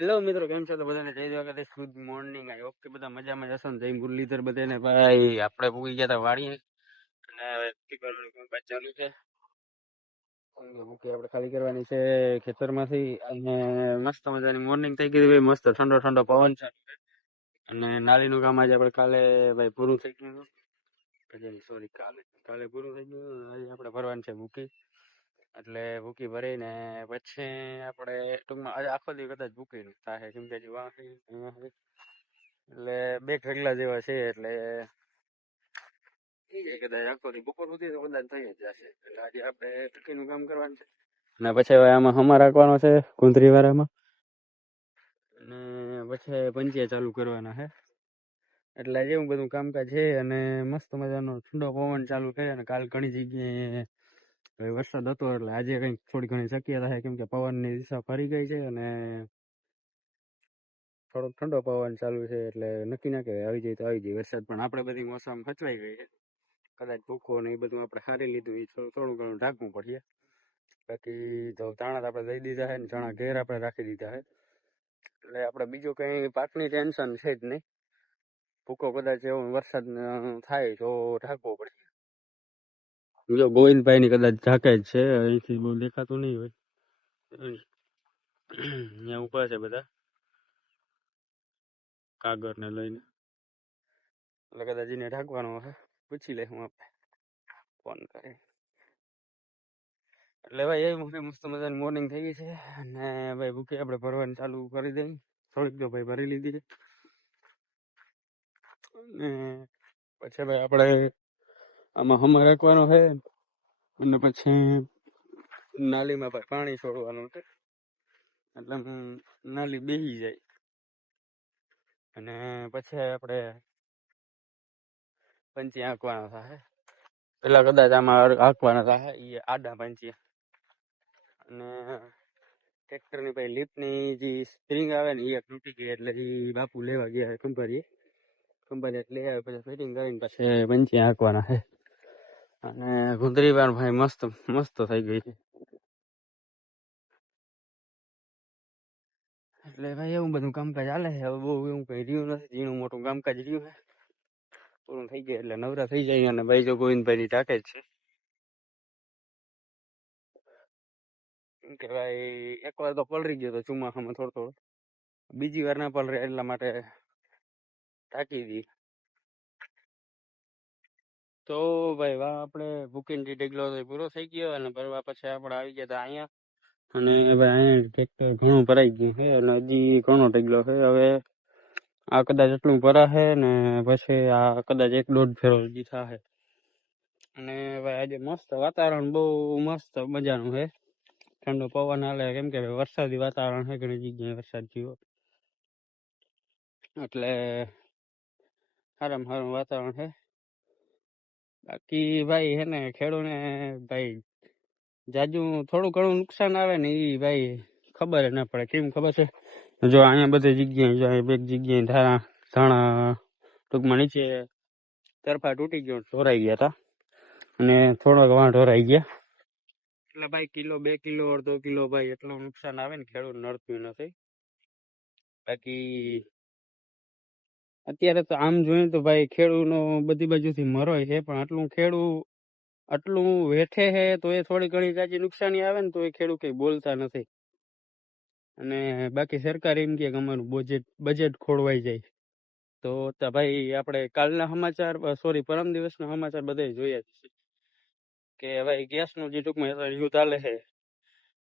Hello મિત્રો, કેમ છો? તો બધાને જય Dwarkadhish, good morning. I hope કે બધા મજામાં જશો ને. જય મુરલીધર બધાને. ભાઈ આપણે પૂગી ગયા હતા વાડીએ અને હવે ભૂકી ભરવાનું કામકાજ ચાલુ છે. ભૂકી આપણે ખાલી કરવાની છે ખેતરમાંથી અને મસ્ત મજાની મોર્નિંગ થઈ ગઈ ભાઈ. મસ્ત ઠંડો ઠંડો પવન છે અને નાલીનું કામ આજે આપણે કાલે ભાઈ પૂરું થઈ ગયું હતું. સોરી, કાલે પૂરું થઈ ગયું. આજે આપણે ભરવાનું છે ભૂકી. એટલે ભૂકી ભરીને પછી આપણે ટૂંકમાં આજે આખો દી કદાચ ભૂકી થાય, કેમ કે એટલે 2 ઢગલા જેવા છે. એટલે કદાચ આખો દી બપોર સુધી તો કદાચ થઈ જ જશે. એટલે આજે આપણે ભૂકીનું કામ કરવાનું છે અને પછી હવે આમાં હમા રાખવાનો છે કુંતરી વાળામાં અને પછી પંચિયા ચાલુ કરવાના છે. એટલે એવું બધું કામકાજ છે અને મસ્ત મજાનો ઠંડો પવન ચાલુ થયો અને કાલ ઘણી જગ્યાએ વરસાદ હતો. એટલે આજે કંઈક થોડી ઘણી શક્યતા છે, કેમ કે પવનની દિશા ફરી ગઈ છે અને થોડોક ઠંડો પવન ચાલુ છે. એટલે નક્કી ના કહેવાય, આવી જાય તો આવી જાય વરસાદ, પણ આપણે બધી મોસમ ખચવાઈ ગઈ છે. કદાચ ભૂકો ને એ બધું આપણે હારી લીધું, એ થોડું ઘણું ઢાંકવું પડશે. બાકી તો ચણા આપણે દઈ દીધા છે ને ચણા ઘેર આપણે રાખી દીધા છે. એટલે આપણે બીજું કંઈ પાકની ટેન્શન છે જ નહીં. ભૂકો કદાચ એવો વરસાદ થાય તો ઢાંકવો પડશે. જો ગોવિંદભાઈ ની કદાચ ઢાકે જ છે, અહીંથી બહુ દેખાતું નહીં હોય. અહીંયા ઉપર છે બધા કાગળ ને લઈને, એટલે કદાચ એને ઢાંકવાનો હશે. પૂછી લે હું આપણે ફોન કરી. એટલે ભાઈ એ મસ્ત મજાની મોર્નિંગ થઈ ગઈ છે અને ભાઈ ભૂકી આપણે ભરવાનું ચાલુ કરી દઈએ. થોડીક તો ભાઈ ભરી લીધી છે અને પછી ભાઈ આપણે આમાં હમા રાખવાનો છે અને પછી નાલીમાં ભાઈ પાણી છોડવાનું છે. એટલે નાલી બેસી જાય અને પછી આપણે પંચી આંકવાના થાય. પેલા કદાચ આમાં આંકવાના થાય એ આડા પંચી, અને ટ્રેક્ટર ની ભાઈ લિફ્ટ ની જે સ્પ્રિંગ આવે ને એ તૂટી ગઈ. એટલે એ બાપુ લેવા ગયા ખંભારી એટલે આવે પછી ફિટિંગ કરીને પછી પંચી આંકવાના છે. અને ગુંદરી પણ ભાઈ મસ્ત મસ્ત થઈ ગઈ છે. એટલે ભાઈ એવું બધું કામકાજ ચાલે છે. હવે બહુ એવું કઈ રહ્યું નથી, ઝીણું મોટું કામકાજ રહ્યું છે. પૂરું થઈ જાય એટલે નવરા થઈ જાય. અને ભાઈ જો ગોવિંદભાઈ ની ટાકે જ છે, કે ભાઈ એકવાર તો પલરી ગયો તો ચોમાસામાં થોડો, બીજી વાર ના પલરે એટલા માટે ટાંકી દી. તો ભાઈ વાહ આપણે ભૂકીને ઢગલો પૂરો થઈ ગયો અને ભરવા પછી આપણે આવી ગયા હતા અહીંયા. અને ભાઈ અહીંયા ટ્રેક્ટર ઘણું ભરાઈ ગયું છે અને હજી ઘણો ઢગલો છે. હવે આ કદાચ એટલું ભરાશે ને પછી આ કદાચ 1-1.5 ફેરો હજી થશે. અને ભાઈ આજે મસ્ત વાતાવરણ બહુ મસ્ત મજાનું છે. ઠંડો પવન હાલે, કેમ કે વરસાદી વાતાવરણ છે, ઘણી જગ્યાએ વરસાદ થયો. એટલે સારામાં સારું વાતાવરણ છે. બાકી ભાઈ હે ને ખેડૂને ભાઈ જાજુ થોડું ઘણું નુકસાન આવે ને એ ભાઈ ખબર ના પડે. કેમ ખબર છે? જો અહીંયા બધી જગ્યાએ, જો એક જગ્યાએ ધાણા ટૂંકમાં નીચે તરફા તૂટી ગયો, ઢોરાઈ ગયા હતા અને થોડાક વાં ઢોરાઈ ગયા. એટલે ભાઈ 1-2 કિલો 1.5 કિલો ભાઈ એટલું નુકસાન આવે ને ખેડૂત નડતું નથી. બાકી અત્યારે તો આમ જોઈએ તો ભાઈ ખેડૂતનો બધી બાજુથી મરોય છે, પણ આટલું વેઠે છે તો એ થોડી ઘણી કાચી નુકસાની આવે ને તો એ ખેડૂત કઈ બોલતા નથી. અને બાકી સરકાર એમ કે અમારું બજેટ ખોળવાઈ જાય. તો ભાઈ આપણે કાલના સમાચાર, સોરી પરમ દિવસના સમાચાર બધા જોયા છે કે ભાઈ ગેસનું જે ટૂંકમાં યુદ્ધ ચાલે છે,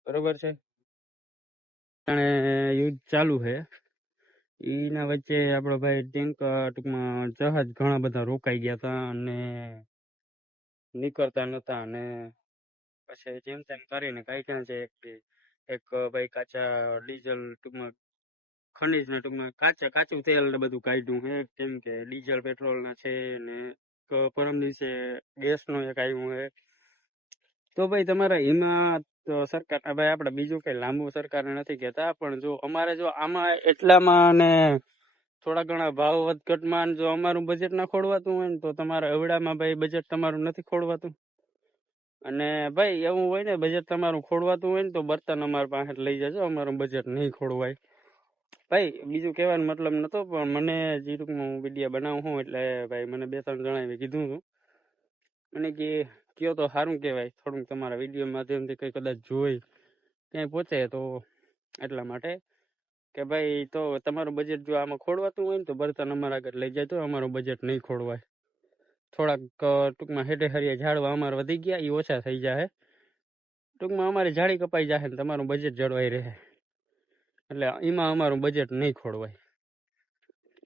બરોબર છે, અને યુદ્ધ ચાલુ છે. એના વચ્ચે આપણો ભાઈ ટેન્ક ટૂંકમાં જહાજ ઘણા બધા રોકાઈ ગયા હતા અને નીકળતા નતા. અને પછી જેમ તેમ કરીને કઈ છે એક ભાઈ કાચા ડીઝલ ટૂંકમાં ખનીજ ને ટૂંકમાં કાચું તેલ ને બધું કાઢ્યું છે, કેમ કે ડીઝલ પેટ્રોલ ના છે ને પરમ દિવસે ગેસ નો એક આવ્યું છે. તો ભાઈ તમારા એમાં તો સરકાર, ભાઈ આપણે બીજું કઈ લાંબુ સરકારને નથી કહેતા, પણ જો અમારે જો આમાં એટલામાં ને થોડા ઘણા ભાવ વધઘટમાં જો અમારું બજેટ ના ખોળવાતું હોય ને તો તમારા અવડામાં ભાઈ બજેટ તમારું નથી ખોળવાતું. અને ભાઈ એવું હોય ને બજેટ તમારું ખોળવાતું હોય ને તો બર્તન અમારા પાસે લઈ જજો, અમારું બજેટ નહીં ખોળવાય. ભાઈ બીજું કહેવાનો મતલબ નતો, પણ મને જે ટૂંકમાં હું વિડીયો બનાવું છું એટલે ભાઈ મને 2-3 જણાએ કીધું હતું, મને કે કયો તો સારું કહેવાય, થોડુંક તમારા વિડીયો માધ્યમથી કંઈ કદાચ જોઈ ક્યાંય પહોંચે તો, એટલા માટે કે ભાઈ તો તમારું બજેટ જો આમાં ખોડવાતું હોય ને તો બર્તન અમારા આગળ લઈ જાય તો અમારું બજેટ નહીં ખોડવાય. થોડાક ટૂંકમાં હેઠે હરિયા ઝાડવા અમારે વધી ગયા, એ ઓછા થઈ જાય, ટૂંકમાં અમારી ઝાડી કપાઈ જાય ને તમારું બજેટ જળવાઈ રહે, એટલે એમાં અમારું બજેટ નહીં ખોડવાય,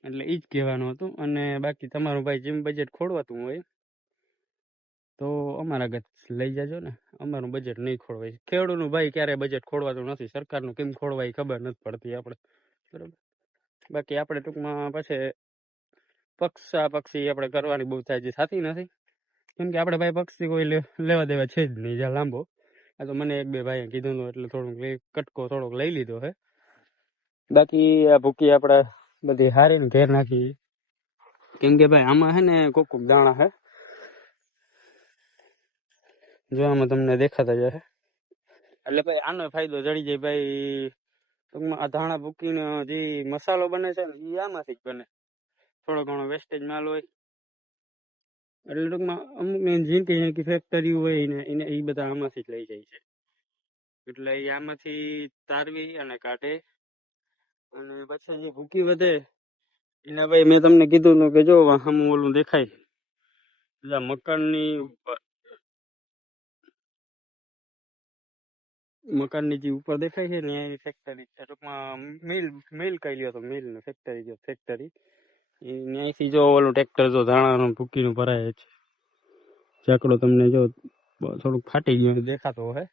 એટલે એ જ કહેવાનું હતું. અને બાકી તમારું ભાઈ જેમ બજેટ ખોડવાતું હોય તો અમારા આગળ લઈ જાજો ને, અમારું બજેટ નહીં ખોડવાય. ખેડૂતનું ભાઈ ક્યારેય બજેટ ખોડવાતું નથી, સરકારનું કેમ ખોડવાય ખબર નથી પડતી આપણે, બરાબર. બાકી આપણે ટૂંકમાં પછી પક્ષી આપણે કરવાની બહુ થાય થતી નથી, કેમ કે આપણે ભાઈ પક્ષી કોઈ લેવા દેવા છે જ નહીં જ્યાં લાંબો. આ તો મને 1-2 ભાઈએ કીધું એટલે થોડુંક કટકો થોડોક લઈ લીધો હે. બાકી આ ભૂકી આપણે બધી હારીને ઘેર નાખી, કેમ કે ભાઈ આમાં હે ને કોક દાણા હે, જો આમાં તમને દેખાતા જશે, એટલે ભાઈ આનો ફાયદો જડી જાય ભાઈ. ટૂંકમાં આ ધાણા ભૂકીનો જે મસાલો બને છે ને એ આમાંથી જ બને, થોડો ઘણો વેસ્ટેજ માલ હોય એટલે ટૂંકમાં અમુક ઝીણકી ફેક્ટરી હોય ને એને એ બધા આમાંથી જ લઈ જાય છે, એટલે એ આમાંથી તારવી અને કાઢે. અને પછી જે ભૂકી વધે એને ભાઈ મેં તમને કીધું કે જો હમ ઓલું દેખાય મકાનની જે ઉપર દેખાય છે ને એ ફેક્ટરી, ટૂંકમાં મિલ કહી લ્યો તો, મિલ ને ફેક્ટરી ત્યાંથી જો ઓલું ટ્રેક્ટર જો ધાણાનું ભૂકીનું ભરાય છે, ચાકડો તમને જો થોડુંક ફાટી ગયું દેખાતો હોય,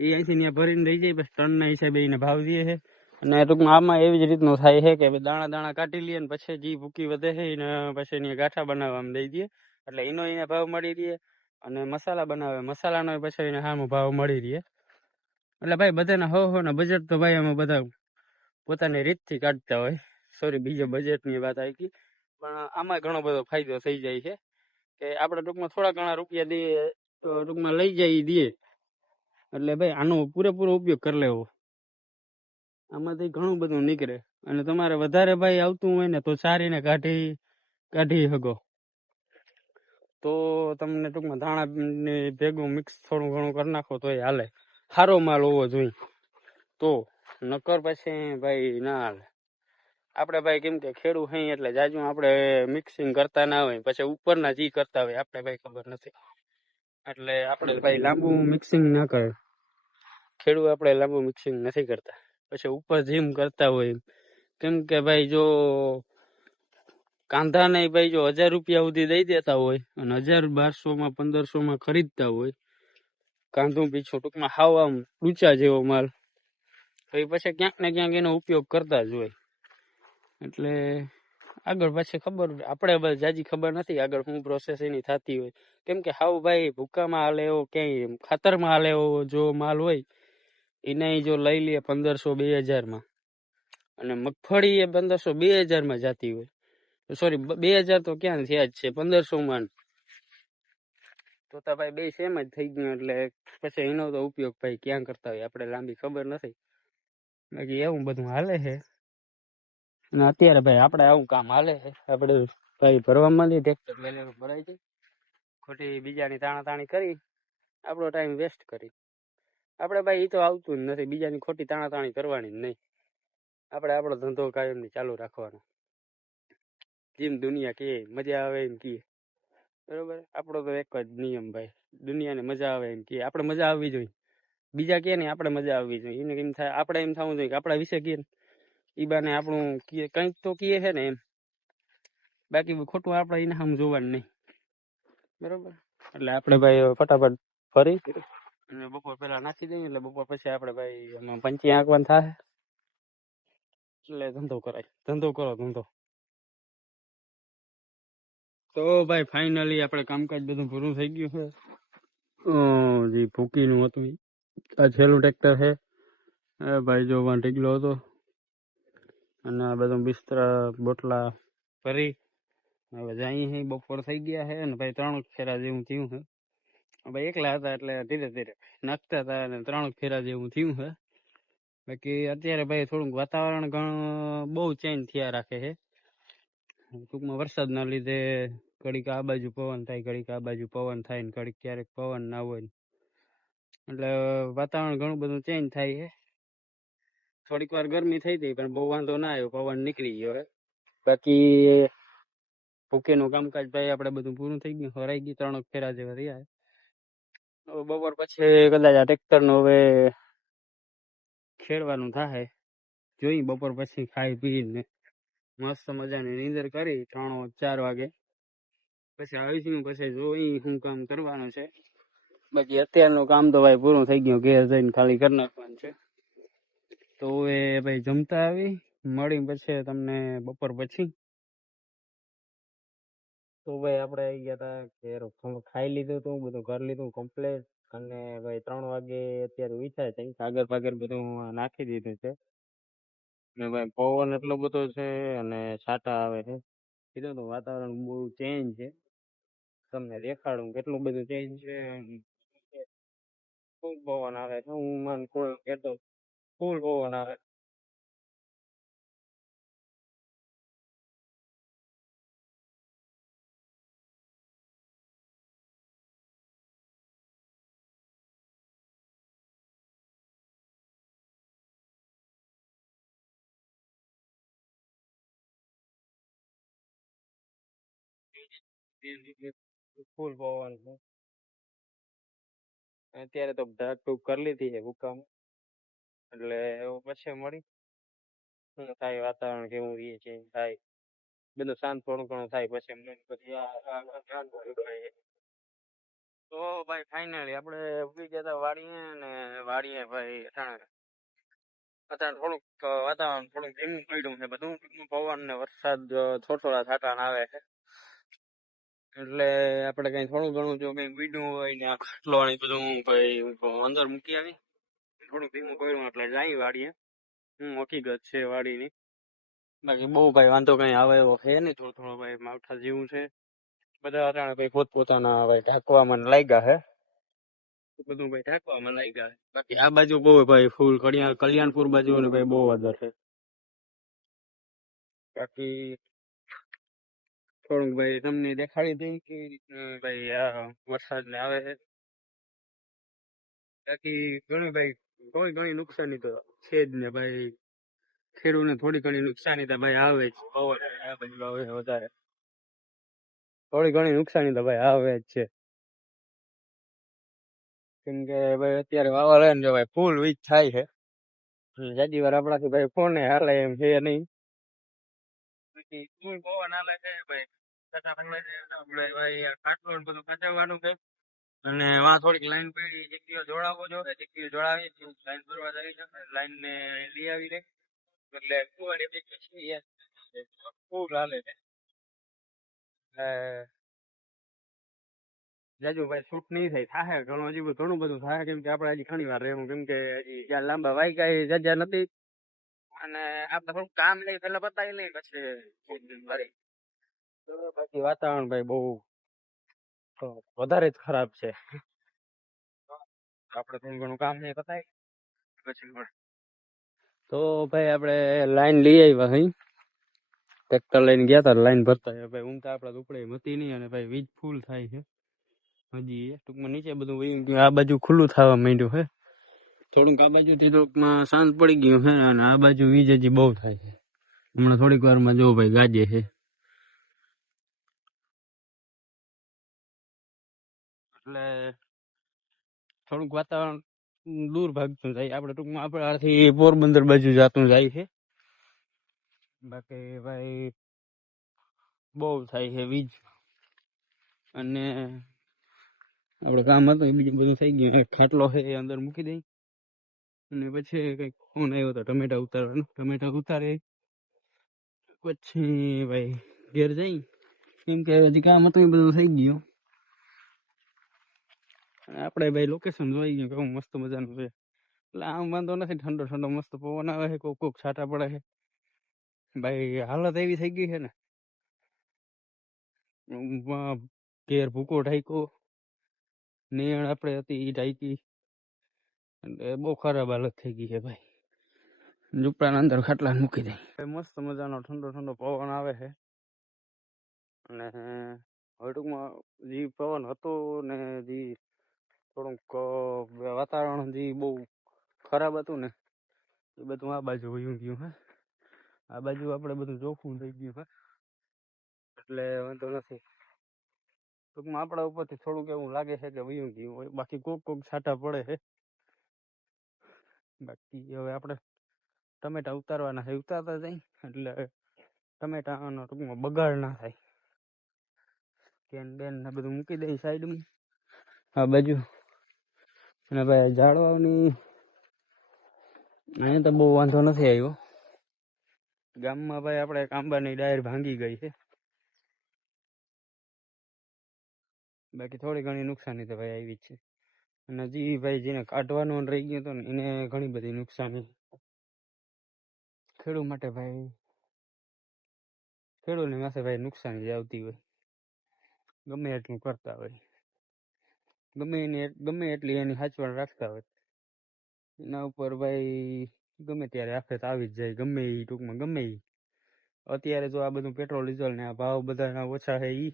એ અહીંથી ત્યાં ભરીને રહી જાય, બસ ટનના હિસાબે એને ભાવ દે છે. અને ટૂંકમાં આમાં એવી જ રીતનું થાય છે કે દાણા કાઢી લઈએ ને પછી જે ભૂકી વધે છે એને પછી એને ગાંઠા બનાવવામાં દઈ દઈએ, એટલે એનો એને ભાવ મળી રહે. અને મસાલા બનાવે, મસાલાનો પછી એને સામો ભાવ મળી રહે. એટલે ભાઈ બધાના હો ના બજેટ તો ભાઈ અમે બધા પોતાની રીતથી કાઢતા હોય. સોરી, બીજો બજેટની વાત આવી ગઈ, પણ આમાં ઘણો બધો ફાયદો થઈ જાય છે કે આપણે ટૂંકમાં થોડા ઘણા રૂપિયા દઈએ તો ટૂંકમાં લઈ જાય દઈએ, એટલે ભાઈ આનો પૂરેપૂરો ઉપયોગ કરી લેવો, આમાંથી ઘણું બધું નીકળે. અને તમારે વધારે ભાઈ આવતું હોય ને તો સારીને કાઢી શકો, તો તમને ટૂંકમાં ધાણા ને ભેગું મિક્સ થોડું ઘણું કરી નાખો તો એ હાલે. સારો માલ હોવો જોઈએ તો, નકર પછી ભાઈ ના હાલે. આપણે ભાઈ કેમ કે ખેડૂત હઈ એટલે જાજુ આપણે મિક્સિંગ કરતા ના હોય, પછી ઉપરના જી કરતા હોય આપણે ભાઈ ખબર નથી, એટલે આપણે ભાઈ લાંબુ મિક્સિંગ ના કરે ખેડૂત, આપણે લાંબુ મિક્સિંગ નથી કરતા, પછી ઉપર જીમ કરતા હોય. કેમ કે ભાઈ જો કાંધા નહીં ભાઈ જો 1000 રૂપિયા સુધી દઈ દેતા હોય અને 1000, 1200 1500 ખરીદતા હોય કાંધું પીછું, ટૂંકમાં હાવ આમ ઊંચા જેવો માલ, તો એ પછી ક્યાંક ને ક્યાંક એનો ઉપયોગ કરતા જ હોય. એટલે આગળ પછી ખબર આપણે જાજી ખબર નથી આગળ શું પ્રોસેસ એની થતી હોય, કેમ કે હાવ ભાઈ ભૂકામાં હાલે એવો ક્યાંય ખાતરમાં હાલે એવો જો માલ હોય એને જો લઈ લે 1500-2000 અને મગફળી એ 1500-2000 જતી હોય, સોરી 2000 તો ક્યાં થયા જ છે, 1500 તો ભાઈ બે સેમ જ થઈ ગયું. એટલે પછી એનો તો ઉપયોગ ભાઈ ક્યાં કરતા હોય આપણે લાંબી ખબર નથી, બાકી એવું બધું હાલે છે. અને અત્યારે ભાઈ આપણે આવું કામ હાલે છે, આપણે ભાઈ ભરવામાં ટ્રેક્ટર લઈને ભરાય છે, ખોટી બીજાની તાણાતાણી કરી આપણો ટાઈમ વેસ્ટ કરી. આપણે ભાઈ એ તો આવતું જ નથી, બીજાની ખોટી તાણાતાણી કરવાની જ નહીં, આપણે આપણો ધંધો કાયમની ચાલુ રાખવાનો, જેમ દુનિયા કે મજા આવે એમ કીએ, બરોબર. આપણો તો એક જ નિયમ ભાઈ, દુનિયાને મજા આવે એમ કીએ, આપણે મજા આવવી જોઈએ, બીજા કે નહીં આપણે મજા આવવી જોઈએ, એને એમ થાય આપણે એમ થવું જોઈએ કે આપણા વિશે કે ઈ બાને આપણું કંઈક તો કીએ છે ને એમ, બાકી ખોટું આપણે એને સામે જોવાનું નહીં, બરોબર. એટલે આપણે ભાઈ ફટાફટ ફરી અને બપોર પહેલા નાખી દઈએ, એટલે બપોર પછી આપણે ભાઈ એમાં પંચી આંકવાનું થાય, એટલે ધંધો કરાય, ધંધો કરો ધંધો. તો ભાઈ ફાઇનલી આપણે કામકાજ બધું પૂરું થઈ ગયું છે, જે ભૂકીનું હતું આ છેલ્લું ટ્રેક્ટર છે ભાઈ, જો ઢીકલો હતો અને આ બધું બિસ્તરા બોટલા ભરી હવે જઈ બપોર થઈ ગયા છે ને ભાઈ 3 ફેરા જેવું થયું છે. ભાઈ એકલા હતા એટલે ધીરે ધીરે નાખતા હતા અને 3 ફેરા જેવું થયું છે. બાકી અત્યારે ભાઈ થોડુંક વાતાવરણ ઘણું બહુ ચેન્જ થયા રાખે છે. ટૂંકમાં વરસાદના લીધે ઘડીક આ બાજુ પવન થાય, ઘડીક આ બાજુ પવન થાય ને ઘડીક ક્યારેક પવન ના હોય, એટલે વાતાવરણ ઘણું બધું ચેન્જ થાય છે. થોડીક વાર ગરમી થઈ હતી પણ બહુ વાંધો ના આવ્યો, પવન નીકળી ગયો હે. બાકી ભૂકેનું કામકાજ ભાઈ આપણે બધું પૂરું થઈ ગયું, હરાઈ ગઈ, 3 ફેરા જેવા રહ્યા. હવે બપોર પછી કદાચ આ ટ્રેક્ટર નું હવે ખેડવાનું થાય. જોઈ બપોર પછી ખાઈ પીને મસ્ત મજાની નીંદર કરી 3-4 વાગે પછી આવીશું, પછી જોઈ શું કામ કરવાનું છે. બાકી અત્યારનું કામ તો ભાઈ પૂરું થઈ ગયું, ઘેર જઈને ખાલી કરી નાખવાનું છે. તો એ ભાઈ જમતા આવી મળી પછી તમને બપોર પછી. તો ભાઈ આપણે આવી ગયા હતા ઘેર, ખાઈ લીધું હતું, બધું કરી લીધું કમ્પ્લેટ. અને ભાઈ 3 વાગે અત્યારે ઉઠ્યા છે, સાગર પાગર બધું નાખી દીધું છે. ને ભાઈ પવન એટલો બધો છે અને છાંટા આવે છે. કીધું તો વાતાવરણ બહુ ચેન્જ છે, તમને દેખાડું કેટલું બધું ચેન્જ છે. ફૂલ પવન આવે છે, હું મને કોઈ કહેતો ફૂલ પવન આવે. ફૂલ પવન છે. અત્યારે તો ઢાક ટૂક કરી લીધી છે હુકામ, એટલે એવું પછી મળી શું થાય, વાતાવરણ કેવું રહે છે થાય, બધું શાંત થોડું ઘણું થાય પછી પછી તો ભાઈ ફાઇનલી આપણે ઉગી ગયા હતા વાડીએ, ને વાડીએ ભાઈ અત્યારે થોડુંક વાતાવરણ થોડુંક ધીમું પડ્યું છે બધું, પવન ને વરસાદ થોડા છાંટા આવે છે. એટલે આપણે કઈ થોડું ઘણું જો કઈ બીડું હોય ને આ ખાટલો ને બધું ભાઈ અંદર મૂકી આવી, થોડું ધીમું પડ્યું એટલે જાય વાડીએ. હકીકત છે વાડીની. બાકી બહુ ભાઈ વાંધો કઈ આવે એવો છે નહીં, થોડો થોડો ભાઈ માવઠા જેવું છે. બધા અટાણે ભાઈ પોતપોતાના ભાઈ ઢાંકવામાં લાગ્યા છે, બધું ભાઈ ઢાંકવામાં લાગ્યા છે. બાકી આ બાજુ બહુ ભાઈ ફૂલ કલ્યાણપુર બાજુ ને ભાઈ બહુ વધારે છે. બાકી થોડુંક ભાઈ તમને દેખાડી દઈ કેવી રીતના ભાઈ આ વરસાદ ને આવે છે. બાકી ઘણું ભાઈ કોઈ ઘણી નુકસાની તો છે જ ને ભાઈ, ખેડૂતને થોડી ઘણી નુકસાની તો ભાઈ આવે જ. પવન આ બાજુ આવે વધારે, થોડી ઘણી નુકસાની તો ભાઈ આવે જ છે. કેમ કે ભાઈ અત્યારે વાવા લે ને ભાઈ ફૂલ વીજ થાય છે, જાજી વાર આપણાથી ભાઈ ફોને હાલે એમ છે નહીં. પછી ફૂલ પવન હાલે છે ભાઈ, આપણે ભાઈ ખાટલો ને બધું ખચવવાનું છે. અને વાં થોડીક લાઈન પડી, જગ્યાઓ જોડાવો જો, જગ્યાઓ જોડાવી લાઈન ભરવા જવી છે, લાઈન ને લઈ આવી રે એટલે ફૂલ હાલે છે. જાજુ ભાઈ શૂટ નહીં થાય, થાય ઘણું, હજી ઘણું બધું થાય, કેમ કે આપણે હજી ઘણી વાર રહેવું, કેમ કે હજી જ્યાં લાંબા વાયકા જગ્યા નથી. અને આપણે થોડું કામ લઈ પેલા બતાવી લઈ પછી બાકી વાતાવરણ ભાઈ બહુ વધારે જ ખરાબ છે. આપણે થોડું ઘણું કામ નહીં બતાવી પછી તો ભાઈ આપણે લાઈન લઈ આવ્યા હઈ, ટ્રેક્ટર લઈને ગયા તા લાઈન ભરતા. ભાઈ ઊંઘ તો આપણા ઉપડે હતી નહીં, અને ભાઈ વીજ ફૂલ થાય છે હજી. ટૂંકમાં નીચે બધું આ બાજુ ખુલ્લું થવા માંડ્યું છે, થોડુંક આ બાજુથી થોડુંકમાં શાંત પડી ગયું છે, અને આ બાજુ વીજ હજી બહુ થાય છે. હમણાં થોડીક વારમાં જો ભાઈ ગાજે છે, એટલે થોડુંક વાતાવરણ દૂર ભાગતું જાય. આપણે ટૂંકમાં આપણાથી પોરબંદર બાજુ જતું જાય છે. બાકી ભાઈ બહુ થાય છે વીજ, અને આપણે કામ હતું એ બીજું બધું થઈ ગયું. ખાટલો છે એ અંદર મૂકી દઈ, અને પછી કઈક ફોન આવ્યો હતો ટમેટા ઉતારવાનો, ટમેટા ઉતારે પછી ભાઈ ઘેર જઈ, કેમ કે હજી કામ હતું એ બધું થઈ ગયું. આપણે ભાઈ લોકેશન જોઈ ગયું કેવું મસ્ત મજાનું છે, એટલે આમ વાંધો નથી, ઠંડો ઠંડો મસ્ત પવન આવે છે, કોક કોક છાંટા પડે છે. ભાઈ હાલત એવી થઈ ગઈ છે ને, ઘેર ભૂકો ઢાઈકો, નેણ આપણે હતી એ ઢાઈકી, એટલે બહુ ખરાબ હાલત થઈ ગઈ છે ભાઈ. ઝૂંપડાના અંદર ખાટલા મૂકી દઈ. મસ્ત મજાનો ઠંડો ઠંડો પવન આવે છે. અને હવે ટૂંકમાં જે પવન હતો ને જે થોડુંક વાતાવરણ જે બહુ ખરાબ હતું ને એ બધું આ બાજુ વયું ગયું હે. આ બાજુ આપણે બધું ચોખ્ખું થઈ ગયું હે એટલે વાંધો નથી. ટૂંકમાં આપણા ઉપરથી થોડુંક એવું લાગે છે કે વયું ગયું હોય, બાકી કોક છાંટા પડે છે. બાકી હવે આપણે ટમેટા ઉતારવાના છે, ઉતારતા જાય એટલે ટમેટાનો ટૂંકમાં બગાડ ના થાય. કેન બેન ને બધું મૂકી દઈ સાઈડમાં આ બાજુ. અને ભાઈ ઝાડવાની અહીંયા તો બહુ વાંધો નથી આવ્યો. ગામમાં ભાઈ આપણે આંબાની ડાયર ભાંગી ગઈ છે, બાકી થોડી ઘણી નુકસાની તો ભાઈ આવી જ છે. અને હજી ભાઈ જેને કાઢવાનું રહી ગયું હતું ને એને ઘણી બધી નુકસાની. ખેડૂત માટે ભાઈ ખેડૂતની માથે ભાઈ નુકસાની આવતી હોય, ગમે એટલું કરતા હોય, ગમે એટલી એની સાચવણ રાખતા હોય, એના ઉપર ભાઈ ગમે ત્યારે આફત આવી જ જાય. ગમે એ ટૂંકમાં ગમે એ અત્યારે જો આ બધું પેટ્રોલ ડીઝલ ને આ ભાવ બધા ઓછા છે ઈ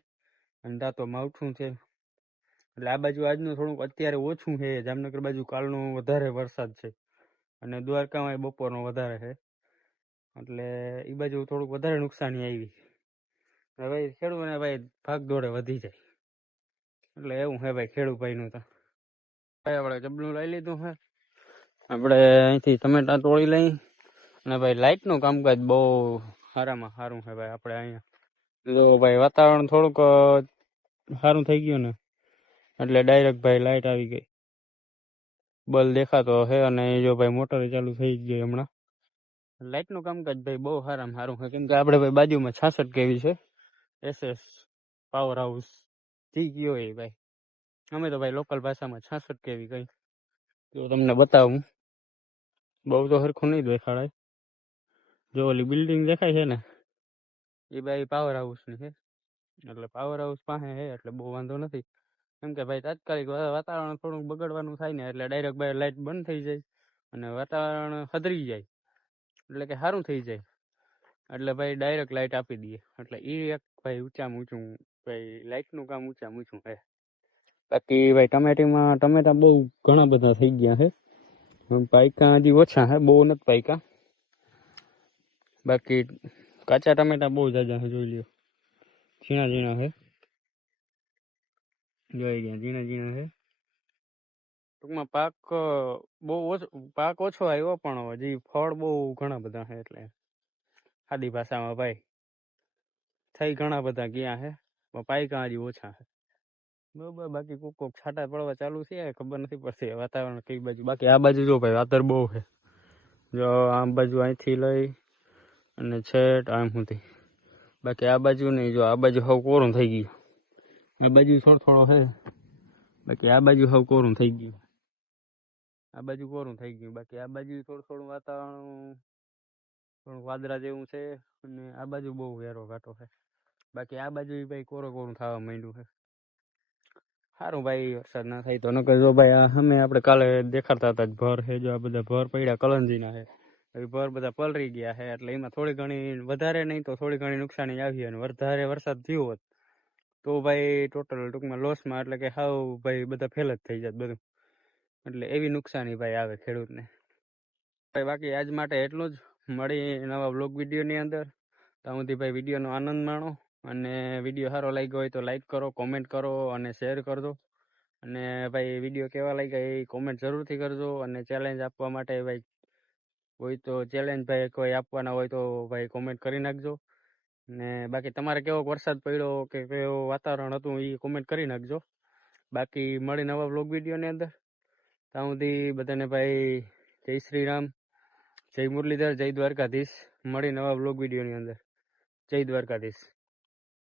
અને દાંતોમાં ઉઠું છે એટલે આ બાજુ આજનું થોડુંક અત્યારે ઓછું છે. જામનગર બાજુ કાલનો વધારે વરસાદ છે અને દ્વારકામાં બપોરનો વધારે છે એટલે એ બાજુ થોડુંક વધારે નુકસાની આવી. ભાઈ ખેડૂતોને ભાઈ ભાગ દોડે વધી જાય એટલે એવું હે ભાઈ ખેડૂત ભાઈનું. તો ભાઈ આપણે જબલું લઈ લીધું છે. આપણે અહીંથી ટમેટા તોડી લઈ અને ભાઈ લાઇટનું કામકાજ બહુ સારામાં સારું છે ભાઈ. આપણે અહીંયા જો ભાઈ વાતાવરણ થોડુંક સારું થઈ ગયું ને એટલે ડાયરેક્ટ ભાઈ લાઇટ આવી ગઈ, બલ દેખાતો હે. અને જો ભાઈ મોટર ચાલુ થઈ ગઈ હમણાં. લાઇટનું કામકાજ ભાઈ બહુ સારામાં સારું છે, કેમ કે આપણે ભાઈ બાજુમાં 66 kV છે SS પાવર હાઉસ થઈ ગયો એ ભાઈ. અમે તો ભાઈ લોકલ ભાષામાં 66 kV કઈ તો તમને બતાવું. બહુ તો સરખું નહીં દેખાડાય. જો ઓલી બિલ્ડિંગ દેખાય છે ને એ ભાઈ પાવર હાઉસની છે, એટલે પાવર હાઉસ પાસે છે એટલે બહુ વાંધો નથી. કેમ કે ભાઈ તાત્કાલિક વાતાવરણ થોડુંક બગડવાનું થાય ને એટલે ડાયરેક્ટ ભાઈ લાઇટ બંધ થઈ જાય અને વાતાવરણ હદરી જાય એટલે કે સારું થઈ જાય એટલે ભાઈ ડાયરેક્ટ લાઇટ આપી દઈએ. એટલે એ એક ભાઈ ઊંચામાં ઊંચું ભાઈ લાઇટનું કામ ઊંચામાં ઊંચું છે. બાકી ભાઈ ટમેટા બહુ ઘણા બધા થઈ ગયા છે. પાયકા હજી ઓછા છે, બહુ નથી પાયકા. બાકી કાચા ટમેટા બહુ જાજા છે, જોઈ લ્યો. ઝીણા ઝીણા છે, જોઈ ગયા ઝીણા ઝીણા છે. ટૂંકમાં પાક ઓછો આવ્યો પણ હજી ફળ બહુ ઘણા બધા છે. એટલે સાદી ભાષામાં ભાઈ થઈ ઘણા બધા ગયા છે, પાયકા હજી ઓછા છે. બરોબર. બાકી કોક છાંટા પડવા ચાલુ છે, ખબર નથી પડતી વાતાવરણ કઈ બાજુ. બાકી આ બાજુ જો ભાઈ વાતર બહુ છે. જો આમ બાજુ અહીંથી લઈ અને છેટ આમ સુધી. બાકી આ બાજુ નહીં, જો આ બાજુ હવે કોરું થઈ ગયું. આ બાજુ થોડો છે, બાકી આ બાજુ હવે કોરું થઈ ગયું. આ બાજુ કોરું થઈ ગયું. બાકી આ બાજુ થોડું વાતાવરણ થોડું વાદળા જેવું છે અને આ બાજુ બહુ વેરો ઘાટો છે. બાકી આ બાજુ ભાઈ કોરું થવા માંડ્યું છે. સારું ભાઈ વરસાદ ના થાય તો. નકર જો ભાઈ અમે આપણે કાલે દેખાડતા હતા ભર છે, જો આ બધા ભર પડ્યા કલંજીના છે, ભર બધા પલરી ગયા છે. એટલે એમાં થોડી ઘણી વધારે નહીં તો થોડી ઘણી નુકસાની આવી. અને વધારે વરસાદ થયો હોત તો ભાઈ ટોટલ ટૂંકમાં લોસમાં, એટલે કે હાવ ભાઈ બધા ફેલ જ થઈ જાત બધું. એટલે એવી નુકસાની ભાઈ આવે ખેડૂતને. બાકી આજ માટે એટલું જ. મળી નવા વ્લોગ વિડીયોની અંદર. ત્યાં સુધી ભાઈ વિડીયોનો આનંદ માણો. અને વિડીયો સારો લાગ્યો હોય તો લાઈક કરો, કોમેન્ટ કરો અને શેર કરજો. અને ભાઈ વિડીયો કેવા લાગ્યા એ કોમેન્ટ જરૂરથી કરજો. અને ચેલેન્જ આપવા માટે ભાઈ હોય તો ચેલેન્જ ભાઈ કોઈ આપવાના હોય તો ભાઈ કોમેન્ટ કરી નાખજો. ને બાકી તમારે કેવો વરસાદ પડ્યો કે કેવું વાતાવરણ હતું એ કોમેન્ટ કરી નાખજો. બાકી મળી નવા વ્લોગ વિડીયોની અંદર. ત્યાં સુધી બધાને ભાઈ જય શ્રી રામ, જય મુરલીધર, જય દ્વારકાધીશ. મળી નવા વ્લોગ વિડીયોની અંદર. જય દ્વારકાધીશ.